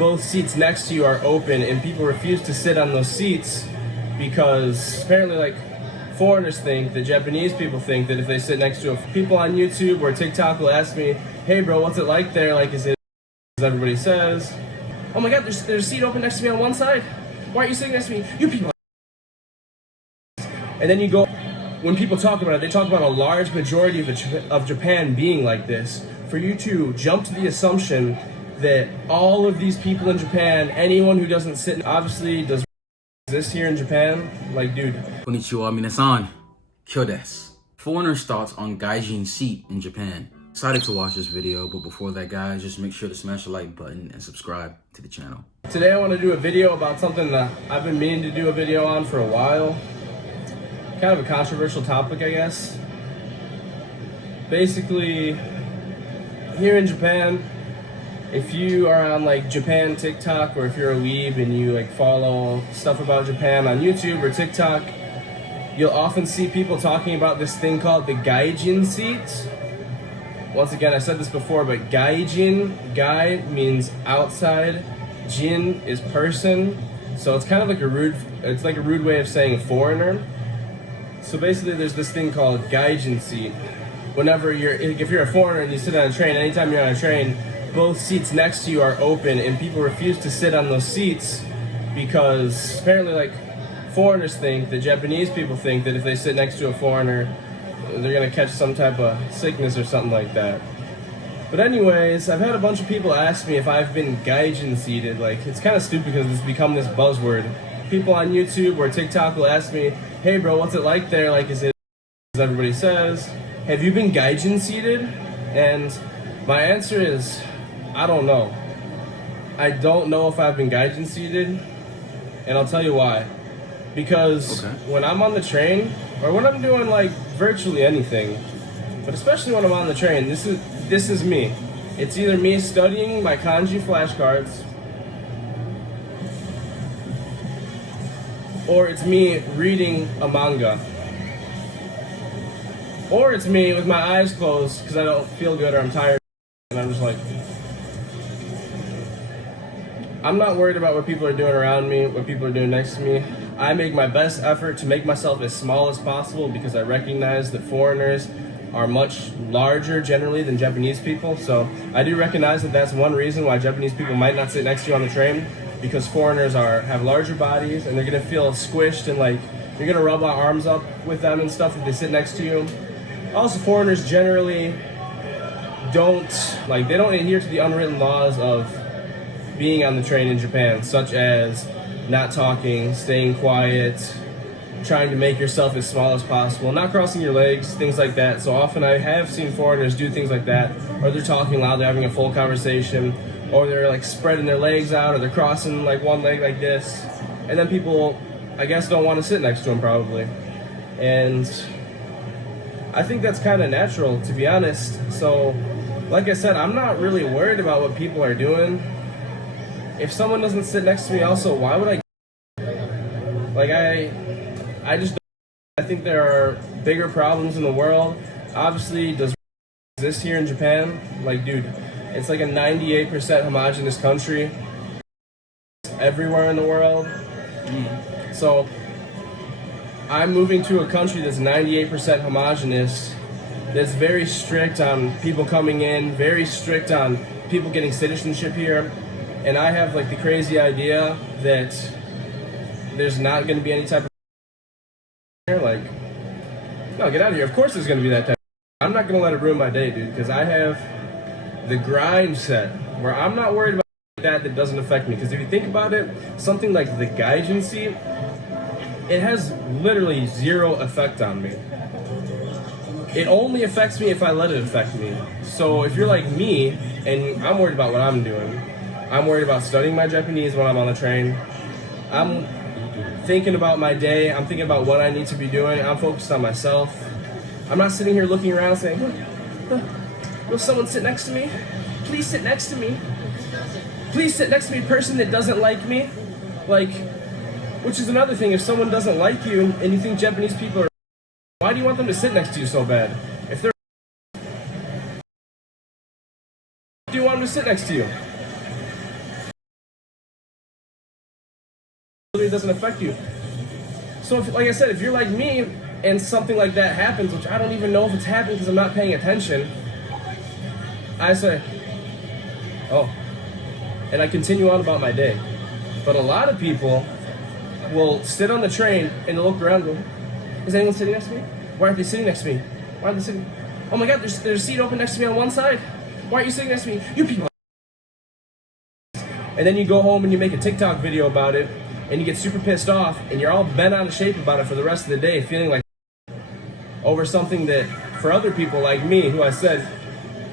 both seats next to you are open and people refuse to sit on those seats because apparently like foreigners think that Japanese people think that if they sit next to people on YouTube or TikTok will ask me, hey bro, what's it like there? Like, is it as everybody says? Oh my god, there's a seat open next to me on one side. Why aren't you sitting next to me? You people. And then you go, when people talk about it, they talk about a large majority of Japan being like this. For you to jump to the assumption that all of these people in Japan, anyone who doesn't sit, obviously does exist here in Japan, like dude. Konnichiwa minasan, kyo desu. Foreigners' thoughts on gaijin seat in Japan. Excited to watch this video, but before that guys, just make sure to smash the like button and subscribe to the channel. Today I want to do a video about something that I've been meaning to do a video on for a while. Kind of a controversial topic, I guess. Basically, here in Japan, if you are on like Japan TikTok or if you're a weeb and you like follow stuff about Japan on YouTube or TikTok, you'll often see people talking about this thing called the gaijin seat. Once again, I said this before, but gaijin, gai means outside, jin is person, so it's kind of like a rude way of saying foreigner. So basically there's this thing called gaijin seat. If you're a foreigner and you sit on a train, anytime you're on a train, both seats next to you are open and people refuse to sit on those seats because apparently like foreigners think that Japanese people think that if they sit next to a foreigner, they're gonna catch some type of sickness or something like that. But anyways, I've had a bunch of people ask me if I've been gaijin seated. Like, it's kind of stupid because it's become this buzzword. People on YouTube or TikTok will ask me, hey bro, what's it like there? Like, is it as everybody says? Have you been gaijin seated? And my answer is, I don't know. I don't know if I've been gaijin seated, and I'll tell you why. Because when I'm on the train, or when I'm doing like virtually anything, but especially when I'm on the train, this is me. It's either me studying my kanji flashcards, or it's me reading a manga, or it's me with my eyes closed because I don't feel good or I'm tired, and I'm just like, I'm not worried about what people are doing around me, what people are doing next to me. I make my best effort to make myself as small as possible because I recognize that foreigners are much larger generally than Japanese people. So I do recognize that that's one reason why Japanese people might not sit next to you on the train, because foreigners have larger bodies and they're gonna feel squished and like you're gonna rub our arms up with them and stuff if they sit next to you. Also, foreigners generally they don't adhere to the unwritten laws of being on the train in Japan, such as not talking, staying quiet, trying to make yourself as small as possible, not crossing your legs, things like that. So often I have seen foreigners do things like that, or they're talking loud, they're having a full conversation, or they're like spreading their legs out, or they're crossing like one leg like this, and then people, I guess, don't want to sit next to them probably. And I think that's kind of natural, to be honest. So, like I said, I'm not really worried about what people are doing. If someone doesn't sit next to me also, why would I? Like, I just don't. I think there are bigger problems in the world. Obviously, does exist here in Japan? Like, dude, it's like a 98% homogenous country. Everywhere in the world. So, I'm moving to a country that's 98% homogenous, that's very strict on people coming in, very strict on people getting citizenship here. And I have like the crazy idea that there's not going to be any type of like, no, get out of here. Of course there's going to be that type. I'm not going to let it ruin my day, dude, because I have the grind set where I'm not worried about that doesn't affect me. Because if you think about it, something like the gaijin seat, it has literally zero effect on me. It only affects me if I let it affect me. So if you're like me and I'm worried about what I'm doing, I'm worried about studying my Japanese when I'm on the train. I'm thinking about my day. I'm thinking about what I need to be doing. I'm focused on myself. I'm not sitting here looking around saying, will someone sit next to me? Please sit next to me. Please sit next to me, person that doesn't like me. Like, which is another thing. If someone doesn't like you and you think Japanese people are, why do you want them to sit next to you so bad? If they're, do you want them to sit next to you? It doesn't affect you. So, if, like I said, if you're like me and something like that happens, which I don't even know if it's happened because I'm not paying attention, I say, oh, and I continue on about my day. But a lot of people will sit on the train and they'll look around and go, is anyone sitting next to me? Why aren't they sitting next to me? Why aren't they sitting? Oh my God, there's a seat open next to me on one side. Why aren't you sitting next to me? You people. And then you go home and you make a TikTok video about it and you get super pissed off and you're all bent out of shape about it for the rest of the day, feeling like over something that for other people like me, who I said,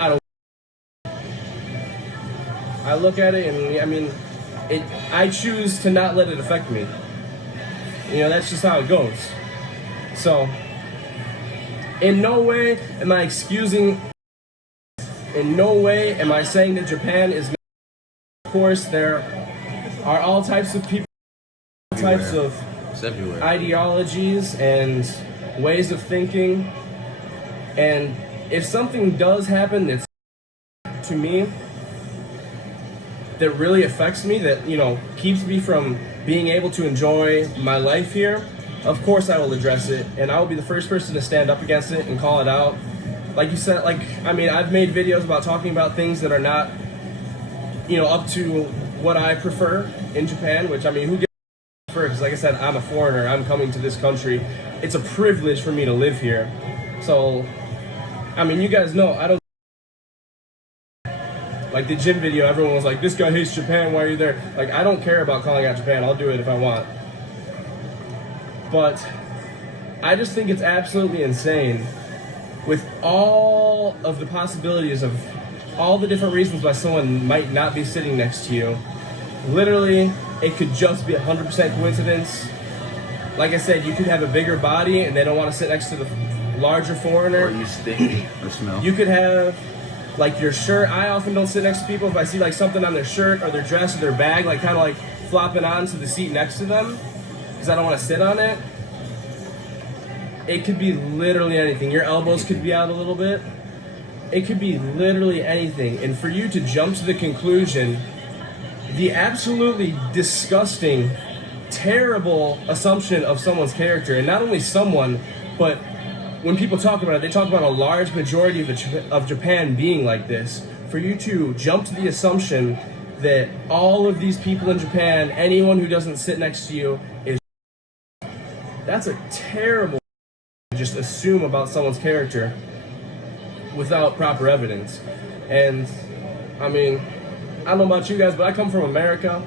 I don't. I look at it and I mean, I choose to not let it affect me. You know, that's just how it goes. So, in no way am I excusing, in no way am I saying that Japan is. Of course, there are all types of people, all types of ideologies and ways of thinking. And if something does happen that's to me, that really affects me, that, you know, keeps me from being able to enjoy my life here, of course I will address it, and I will be the first person to stand up against it and call it out. Like you said, like, I mean, I've made videos about talking about things that are not, you know, up to what I prefer in Japan, which, I mean, who gives a prefer? Because like I said, I'm a foreigner, I'm coming to this country. It's a privilege for me to live here. So, I mean, you guys know, I don't. Like the gym video, everyone was like, this guy hates Japan, why are you there? Like, I don't care about calling out Japan, I'll do it if I want. But I just think it's absolutely insane with all of the possibilities of all the different reasons why someone might not be sitting next to you. Literally, it could just be 100% coincidence. Like I said, you could have a bigger body and they don't want to sit next to the larger foreigner. Or you stink or smell. You could have, like, your shirt. I often don't sit next to people if I see like something on their shirt or their dress or their bag, like kind of like flopping onto the seat next to them, because I don't want to sit on it. It could be literally anything. Your elbows could be out a little bit. It could be literally anything. And for you to jump to the conclusion, the absolutely disgusting, terrible assumption of someone's character, and not only someone, but when people talk about it, they talk about a large majority of Japan being like this. For you to jump to the assumption that all of these people in Japan, anyone who doesn't sit next to you, is, that's a terrible to just assume about someone's character without proper evidence. And I mean, I don't know about you guys, but I come from America.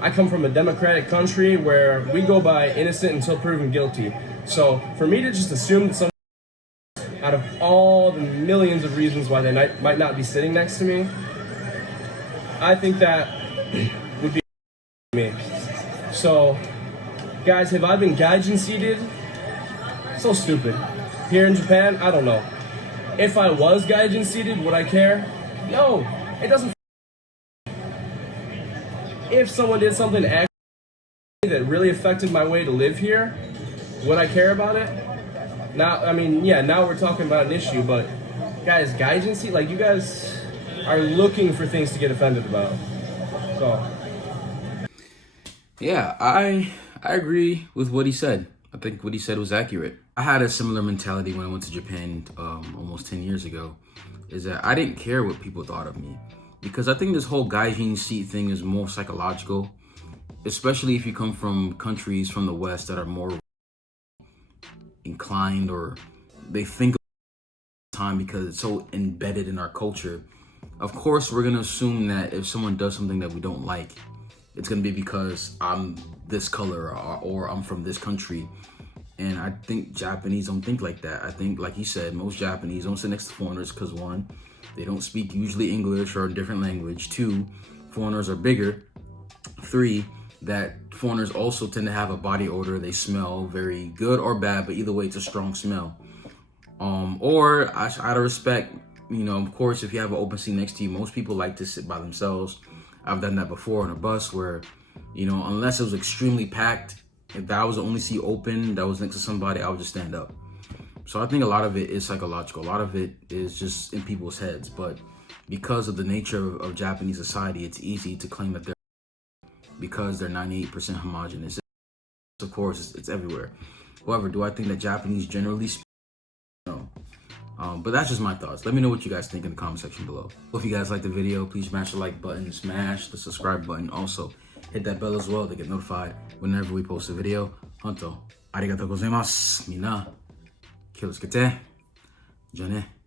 I come from a democratic country where we go by innocent until proven guilty. So for me to just assume that someone, out of all the millions of reasons why they might not be sitting next to me, I think that would be me. So, guys, have I been gaijin seated? So stupid. Here in Japan, I don't know. If I was gaijin seated, would I care? No, it doesn't. If someone did something that really affected my way to live here, would I care about it? Now, I mean, yeah, now we're talking about an issue, but guys, gaijin seat, like, you guys are looking for things to get offended about. So, yeah, I agree with what he said. I think what he said was accurate. I had a similar mentality when I went to Japan almost 10 years ago, is that I didn't care what people thought of me, because I think this whole gaijin seat thing is more psychological, especially if you come from countries from the West that are more inclined, or they think of time because it's so embedded in our culture. Of course, we're gonna assume that if someone does something that we don't like, it's gonna be because I'm this color or I'm from this country. And I think Japanese don't think like that. I think, like he said, most Japanese don't sit next to foreigners because, one, they don't speak usually English or a different language. Two, foreigners are bigger. Three, that foreigners also tend to have a body odor. They smell very good or bad, but either way, it's a strong smell. Or out of respect, you know, of course, if you have an open seat next to you, most people like to sit by themselves. I've done that before on a bus where, you know, unless it was extremely packed, if that was the only seat open that was next to somebody, I would just stand up. So I think a lot of it is psychological. A lot of it is just in people's heads. But because of the nature of Japanese society, it's easy to claim that because they're 98% homogenous. Of course, it's everywhere. However, do I think that Japanese generally speak? No. But that's just my thoughts. Let me know what you guys think in the comment section below. If you guys like the video, please smash the like button, smash the subscribe button. Also, hit that bell as well to get notified whenever we post a video. Honto, arigatou gozaimasu. Mina, 気をつけて。じゃあね。